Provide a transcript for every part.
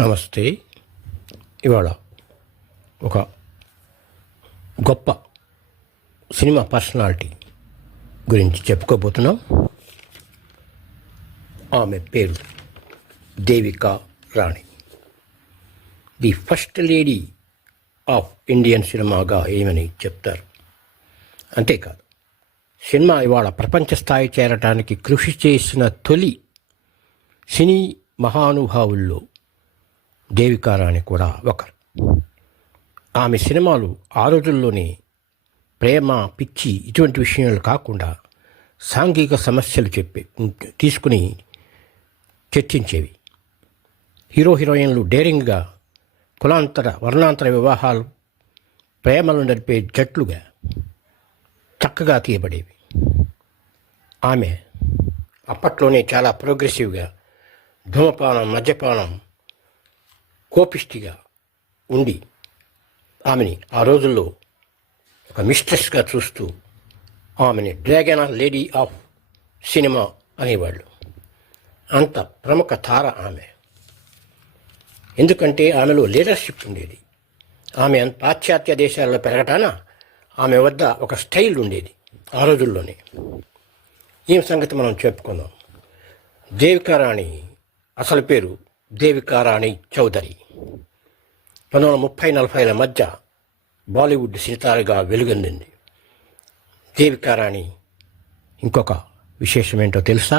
నమస్తే. ఇవాళ ఒక గొప్ప సినిమా పర్సనాలిటీ గురించి చెప్పుకోబోతున్నాం. ఆమె పేరు Devika Rani, the first lady of Indian సినిమాగా ఏమని చెప్తారు. అంతేకాదు, సినిమా ఇవాళ ప్రపంచ స్థాయి చేరటానికి కృషి చేసిన తొలి సినీ మహానుభావుల్లో దేవికా రాణి కూడా ఒకరు. ఆమె సినిమాలు ఆ రోజుల్లోనే ప్రేమ, పిచ్చి ఇటువంటి విషయాలు కాకుండా సాంఘిక సమస్యలు తీసుకుని చర్చించేవి. హీరో హీరోయిన్లు డేరింగ్గా కులాంతర వర్ణాంతర వివాహాలు, ప్రేమలు నడిపే జట్లుగా చక్కగా తీయబడేవి. ఆమె అప్పట్లోనే చాలా ప్రోగ్రెసివ్గా, ధూమపానం, మద్యపానం, కోపిష్టిగా ఉండి ఆమెని ఆ రోజుల్లో ఒక మిస్ట్రెస్గా చూస్తూ ఆమెని డ్రాగన్ లేడీ ఆఫ్ సినిమా అనేవాళ్ళు. అంత ప్రముఖ తార ఆమె. ఎందుకంటే ఆమెలో లీడర్షిప్ ఉండేది. ఆమె పాశ్చాత్య దేశాల్లో పెరగటాన ఆమె వద్ద ఒక స్టైల్ ఉండేది ఆ రోజుల్లోనే. ఈ సంగతి మనం చెప్పుకుందాం. దేవికా రాణి అసలు పేరు దేవికా రాణి చౌదరి. 1930-40ల మధ్య బాలీవుడ్ సితారగా వెలుగొందింది. దేవికా రాణి ఇంకొక విశేషం ఏంటో తెలుసా?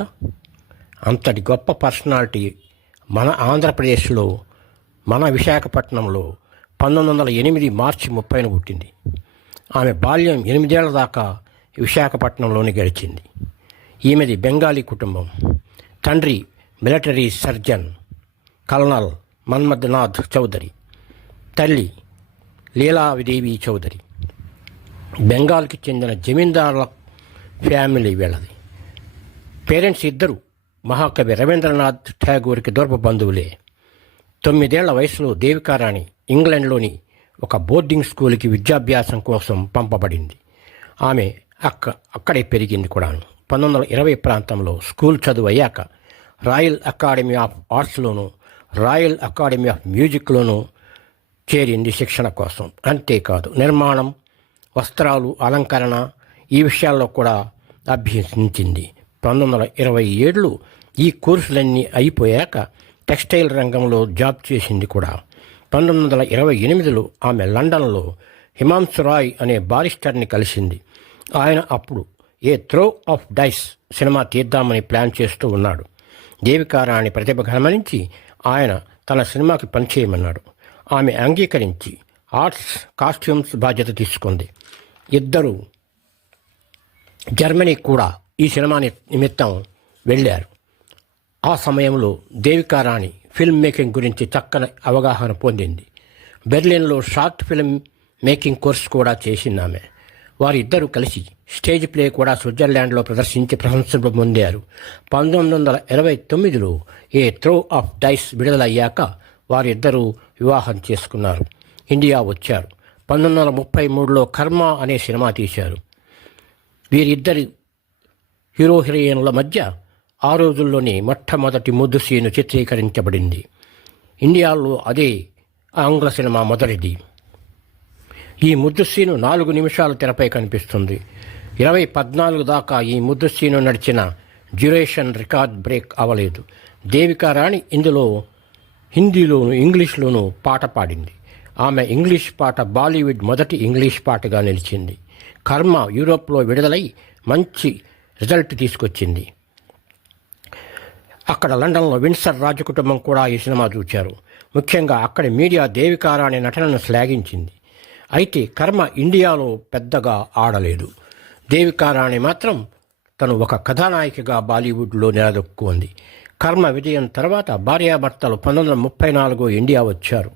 అంతటి గొప్ప పర్సనాలిటీ మన ఆంధ్రప్రదేశ్లో, మన విశాఖపట్నంలో 1908 మార్చి 30న పుట్టింది. ఆమె బాల్యం 8 ఏళ్ల దాకా విశాఖపట్నంలోనే గడిచింది. ఈమెది బెంగాలీ కుటుంబం. తండ్రి మిలిటరీ సర్జన్ కల్నల్ మన్మథనాథ్ చౌదరి, తల్లి లీలాదేవి చౌదరి. బెంగాల్కి చెందిన జమీందారుల ఫ్యామిలీ వీళ్ళది. పేరెంట్స్ ఇద్దరు మహాకవి రవీంద్రనాథ్ ఠాగూర్కి దూరపు బంధువులే. 9 ఏళ్ల వయసులో దేవికా రాణి ఇంగ్లాండ్లోని ఒక బోర్డింగ్ స్కూల్కి విద్యాభ్యాసం కోసం పంపబడింది. ఆమె అక్కడే పెరిగింది కూడాను. 1920 ప్రాంతంలో స్కూల్ చదువు అయ్యాక రాయల్ అకాడమీ ఆఫ్ ఆర్ట్స్లోను, రాయల్ అకాడమీ ఆఫ్ మ్యూజిక్లోనూ చేరింది శిక్షణ కోసం. అంతేకాదు, నిర్మాణం, వస్త్రాలు, అలంకరణ ఈ విషయాల్లో కూడా అభ్యసించింది. 1927లో ఈ కోర్సులన్నీ అయిపోయాక టెక్స్టైల్ రంగంలో జాబ్ చేసింది కూడా. 1928లో ఆమె లండన్లో హిమాంశు రాయ్ అనే బారిస్టర్ని కలిసింది. ఆయన అప్పుడు ఏ త్రో ఆఫ్ డైస్ సినిమా తీద్దామని ప్లాన్ చేస్తూ ఉన్నాడు. దేవికా రాణి ప్రతిభ గమనించి ఆయన తన సినిమాకి పనిచేయమన్నాడు. ఆమె అంగీకరించి ఆర్ట్స్, కాస్ట్యూమ్స్ బాధ్యత తీసుకుంది. ఇద్దరు జర్మనీ కూడా ఈ సినిమా నిమిత్తం వెళ్ళారు. ఆ సమయంలో దేవికా రాణి ఫిల్మ్ మేకింగ్ గురించి చక్కని అవగాహన పొందింది. బెర్లిన్లో షార్ట్ ఫిల్మ్ మేకింగ్ కోర్స్ కూడా చేసింది ఆమె. వారిద్దరూ కలిసి స్టేజ్ ప్లే కూడా స్విట్జర్లాండ్లో ప్రదర్శించి ప్రశంసలు పొందారు. 1929లో ఏ త్రో ఆఫ్ డైస్ విడుదలయ్యాక వారిద్దరూ వివాహం చేసుకున్నారు. ఇండియా వచ్చారు. 1933లో కర్మ అనే సినిమా తీశారు. వీరిద్దరి హీరో హీరోయిన్ల మధ్య ఆ రోజుల్లోనే మొట్టమొదటి ముద్దు సీను చిత్రీకరించబడింది. ఇండియాలో అదే ఆంగ్ల సినిమా మొదటిది. ఈ ముద్దు సీను 4 నిమిషాలు తెరపై కనిపిస్తుంది. 2014 దాకా ఈ ముద్దు సీను నడిచిన డ్యూరేషన్ రికార్డ్ బ్రేక్ అవ్వలేదు. దేవికా రాణి ఇందులో హిందీలోను, ఇంగ్లీష్లోనూ పాట పాడింది. ఆమె ఇంగ్లీష్ పాట బాలీవుడ్ మొదటి ఇంగ్లీష్ పాటగా నిలిచింది. కర్మ యూరోప్లో విడుదలై మంచి రిజల్ట్ తీసుకొచ్చింది. అక్కడ లండన్లో విన్సర్ రాజకుటుంబం కూడా ఈ సినిమా చూశారు. ముఖ్యంగా అక్కడి మీడియా దేవికా రాణి నటనను శ్లాఘించింది. అయితే కర్మ ఇండియాలో పెద్దగా ఆడలేదు. దేవికా రాణి మాత్రం తను ఒక కథానాయికగా బాలీవుడ్లో నిలదొక్కుంది. కర్మ విజయం తర్వాత భార్యాభర్తలు 1934 ఇండియా వచ్చారు.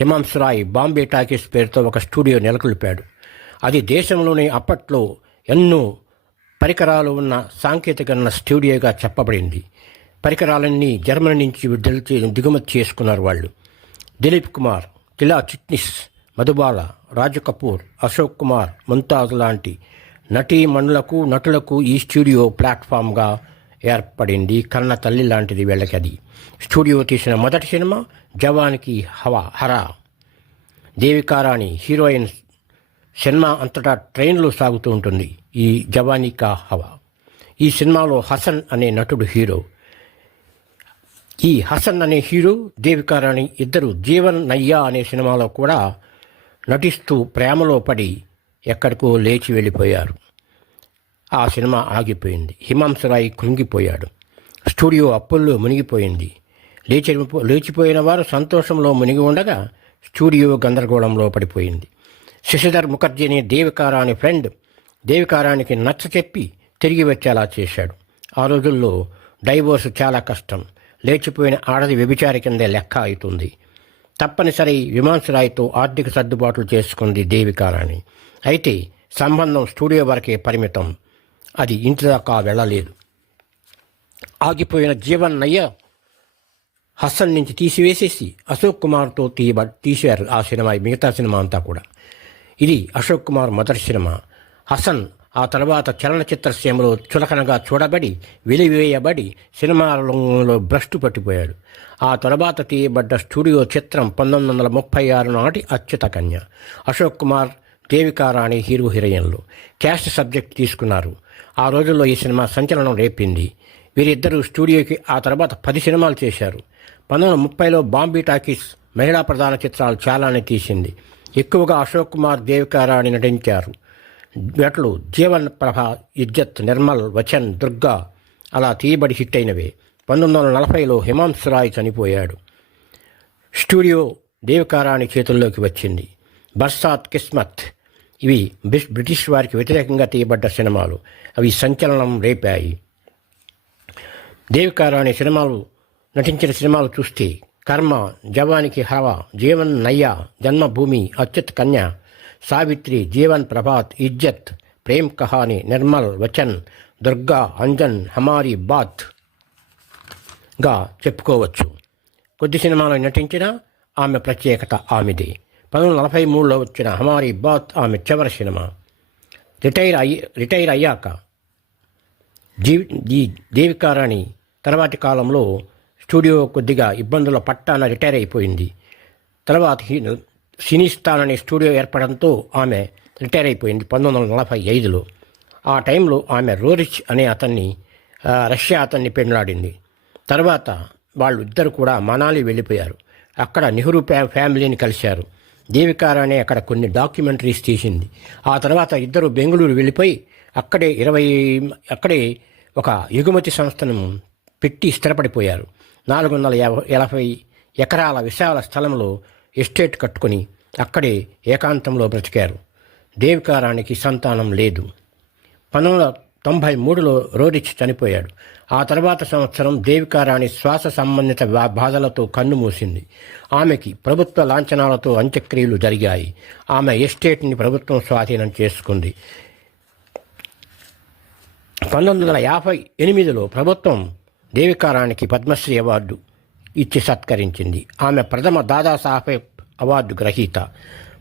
హిమాంశు రాయ్ బాంబే టాకీస్ పేరుతో ఒక స్టూడియో నెలకొల్పాడు. అది దేశంలోని అప్పట్లో ఎన్నో పరికరాలు ఉన్న సాంకేతికమైన స్టూడియోగా చెప్పబడింది. పరికరాలన్నీ జర్మనీ నుంచి దిగుమతి చేసుకున్నారు వాళ్ళు. దిలీప్ కుమార్, తిలా చిట్నిస్, మధుబాల, రాజు కపూర్, అశోక్ కుమార్, ముంతాజ్ లాంటి నటీమణులకు, నటులకు ఈ స్టూడియో ప్లాట్ఫామ్గా ఏర్పడింది. కన్న తల్లి లాంటిది వీళ్ళకి అది. స్టూడియో తీసిన మొదటి సినిమా జవాన్కి హరా. దేవికారాణి హీరోయిన్. సినిమా అంతటా ట్రైన్లో సాగుతూ ఉంటుంది ఈ జవానీ కా హవా. ఈ సినిమాలో హసన్ అనే నటుడు హీరో. ఈ హసన్ అనే హీరో, దేవికారాణి ఇద్దరు జీవన్ నయ్యా అనే సినిమాలో కూడా నటిస్తూ ప్రేమలో పడి ఎక్కడికో లేచి వెళ్ళిపోయారు. ఆ సినిమా ఆగిపోయింది. హిమాంశరాయ్ కృంగిపోయాడు. స్టూడియో అప్పుల్లో మునిగిపోయింది. లేచిపోయిన వారు సంతోషంలో మునిగి ఉండగా స్టూడియో గందరగోళంలో పడిపోయింది. శశిధర్ ముఖర్జీని దేవికారాణి ఫ్రెండ్ దేవికారానికి నచ్చ చెప్పి తిరిగి వచ్చేలా చేశాడు. ఆ రోజుల్లో డైవోర్స్ చాలా కష్టం. లేచిపోయిన ఆడది వ్యభిచారి కిందే లెక్క అవుతుంది. తప్పనిసరి హిమాంశరాయ్తో ఆర్థిక సర్దుబాట్లు చేసుకుంది దేవికారాణి. అయితే సంబంధం స్టూడియో వరకే పరిమితం. అది ఇంటి దాకా వెళ్ళలేదు. ఆగిపోయిన జీవన్ నయ్య హసన్ నుంచి తీసివేసేసి అశోక్ కుమార్తో తీశారు ఆ సినిమా, మిగతా సినిమా అంతా కూడా. ఇది అశోక్ కుమార్ మొదటి సినిమా. హసన్ ఆ తర్వాత చలనచిత్ర సీమలో చులకనగా చూడబడి వెలివేయబడి సినిమాలో భ్రష్టు పట్టిపోయాడు. ఆ తర్వాత తీయబడ్డ స్టూడియో చిత్రం 1936 నాటి అచ్యుత కన్య. అశోక్ కుమార్, దేవికారాణి హీరో హీరోయిన్లు. క్యాస్ట్ సబ్జెక్ట్ తీసుకున్నారు. ఆ రోజుల్లో ఈ సినిమా సంచలనం రేపింది. వీరిద్దరూ స్టూడియోకి ఆ తర్వాత 10 సినిమాలు చేశారు. 1930లో బాంబే టాకీస్ మహిళా ప్రధాన చిత్రాలు చాలానే తీసింది. ఎక్కువగా అశోక్ కుమార్, దేవికారాణి నటించారు. వీటిలో జీవన్ ప్రభ, ఇజ్జత్, నిర్మల్, వచన్, దుర్గా అలా తీయబడి హిట్ అయినవే. 1940లో హిమాంశరాయ్ చనిపోయాడు. స్టూడియో దేవికారాణి చేతుల్లోకి వచ్చింది. బర్సాత్, కిస్మత్ ఇవి బ్రిటిష్ వారికి వ్యతిరేకంగా తీయబడ్డ సినిమాలు. అవి సంచలనం రేపాయి. దేవికారాణి నటించిన సినిమాలు చూస్తే కర్మ, జవానికి హవా, జీవన్ నయ్యా, జన్మభూమి, అచ్యుత్ కన్య, సావిత్రి, జీవన్ ప్రభాత్, ఇజ్జత్, ప్రేమ్ కహాని, నిర్మల్, వచన్, దుర్గా, అంజన్, హమారీ బాత్ గా చెప్పుకోవచ్చు. కొద్ది సినిమాలో నటించిన ఆమె ప్రత్యేకత ఆమెదే. 1943లో వచ్చిన హమారీ బాత్ ఆమె చివరి సినిమా. రిటైర్ అయ్యాక దేవికారాణి తర్వాతి కాలంలో స్టూడియో కొద్దిగా ఇబ్బందుల పట్టాన రిటైర్ అయిపోయింది. తర్వాత సినీస్థాన్ అనే స్టూడియో ఏర్పడంతో ఆమె రిటైర్ అయిపోయింది 1945లో. ఆ టైంలో ఆమె రోరిచ్ అనే రష్యా అతన్ని పెండ్లాడింది. తర్వాత వాళ్ళు ఇద్దరు కూడా మనాలి వెళ్ళిపోయారు. అక్కడ నెహ్రూ ఫ్యామిలీని కలిశారు. దేవికారాణి అక్కడ కొన్ని డాక్యుమెంటరీస్ తీసింది. ఆ తర్వాత ఇద్దరు బెంగళూరు వెళ్ళిపోయి అక్కడే ఒక ఎగుమతి సంస్థను పెట్టి స్థిరపడిపోయారు. 480 ఎకరాల విశాల స్థలంలో ఎస్టేట్ కట్టుకొని అక్కడే ఏకాంతంలో బ్రతికారు. దేవికారానికి సంతానం లేదు. 1993లో రోరిచ్ చనిపోయాడు. ఆ తర్వాత సంవత్సరం దేవికారాణి శ్వాస సంబంధిత బాధలతో కన్ను మూసింది. ఆమెకి ప్రభుత్వ లాంఛనాలతో అంత్యక్రియలు జరిగాయి. ఆమె ఎస్టేట్ని ప్రభుత్వం స్వాధీనం చేసుకుంది. 1958లో ప్రభుత్వం దేవికారానికి పద్మశ్రీ అవార్డు ఇచ్చి సత్కరించింది. ఆమె ప్రథమ దాదాసాహెబ్ అవార్డు గ్రహీత.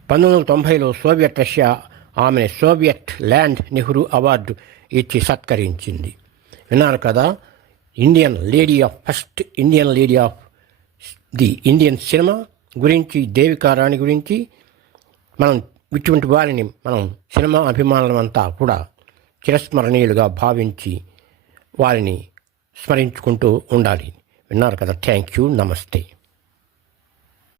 1990లో సోవియట్ రష్యా ఆమెను సోవియట్ ల్యాండ్ నెహ్రూ అవార్డు ఇచ్చి సత్కరించింది. విన్నారు కదా, first Indian lady of the Indian cinema గురించి, దేవికారాణి గురించి. మనం ఇటువంటి వారిని మనం సినిమా అభిమానులమంతా కూడా చిరస్మరణీయులుగా భావించి వారిని స్మరించుకుంటూ ఉండాలి. విన్నారు కదా. Thank you. నమస్తే.